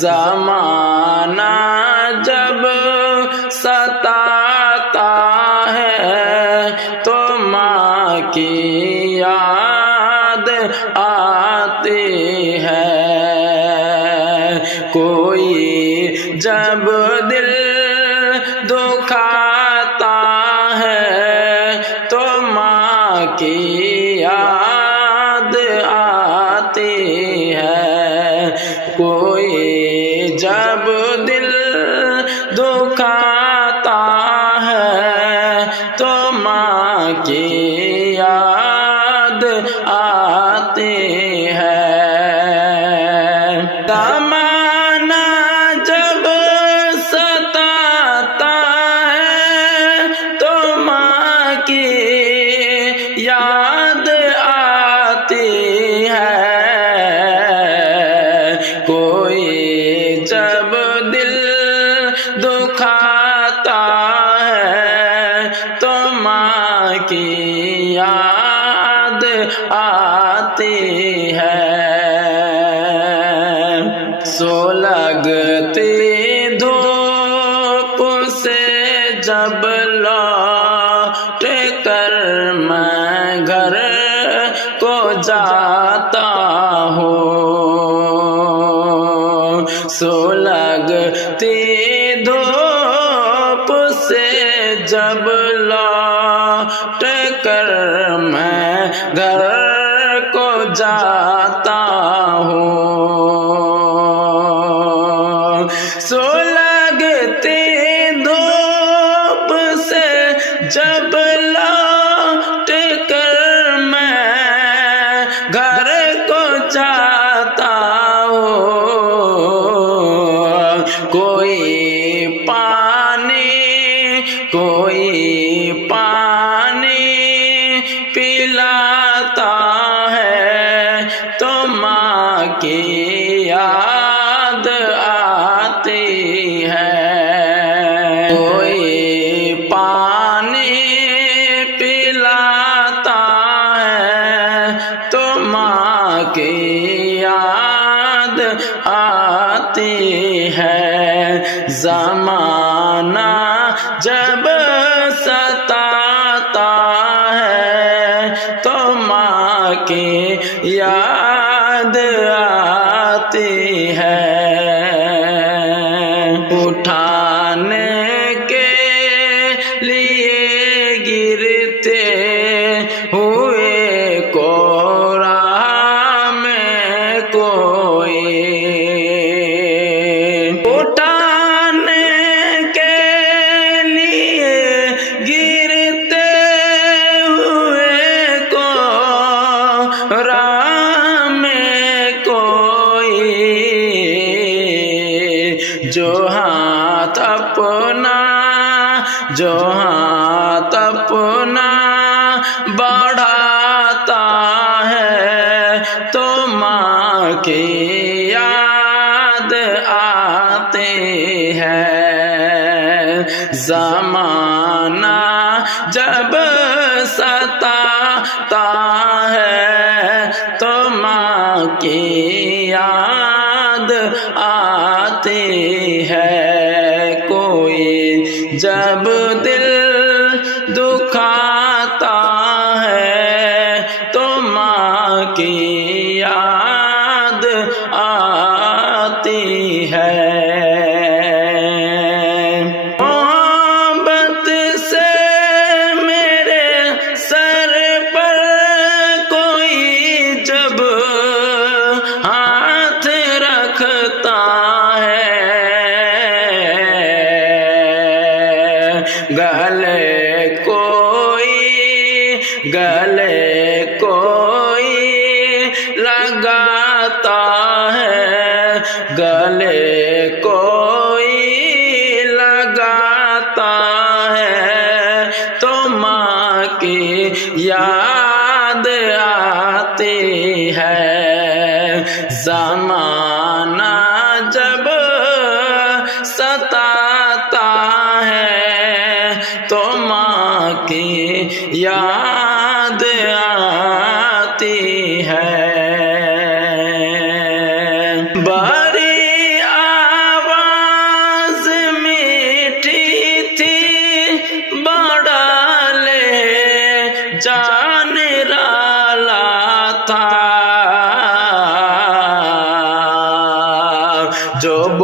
زمانہ جب ستاتا ہے تو ماں کی یاد آتی ہے، کوئی جب دل دکھاتا ہے تو ماں کی یاد آتی ہے، کوئی جب دل دکھاتا ہے تو ماں کی یاد آتی ہے۔ زمانہ جب ستاتا ہے تو ماں کی یاد آتی ہے، کوئی جب دل دکھاتا ہے تو ماں کی یاد آتی ہے۔ سو لگتی دھوپ سے جب لوٹ کر میں گھر کو جاتا ہوں، سو لگتی دھوپ سے جب لوٹ کر میں گھر کو جاتا ہوں، سو لگتی دھوپ سے جب لوٹ کر میں گھر کو جاتا ہوں، کوئی پانی پلاتا ہے تو ماں کی یاد آتی ہے، کوئی پانی پلاتا ہے تو ماں کی یاد آتی ہے۔ زمانہ جب ستاتا ہے تو ماں کی یاد آتی ہے، اٹھانے کے لیے گرتے ہوئے کو راہ میں کوئی، اٹھانے کے لیے گرتے ہوئے کو راہ میں کوئی، جو ہاتھ اپنا بڑھاتا ہے تو ماں کی یاد آتی ہے۔ زمانہ جب ستاتا ہے تو ماں کی یاد آتی ہے، کوئی جب دل دکھاتا ہے تو ماں کی یاد آتی ہے۔ محبت سے میرے سر پر کوئی جب ہاتھ رکھتا ہے، گلے کوئی لگاتا ہے، گلے کوئی لگاتا ہے تو ماں کی یاد آتی ہے۔ زمانہ جب ستاتا ہے تو ماں کی یاد آتی ہے۔ باری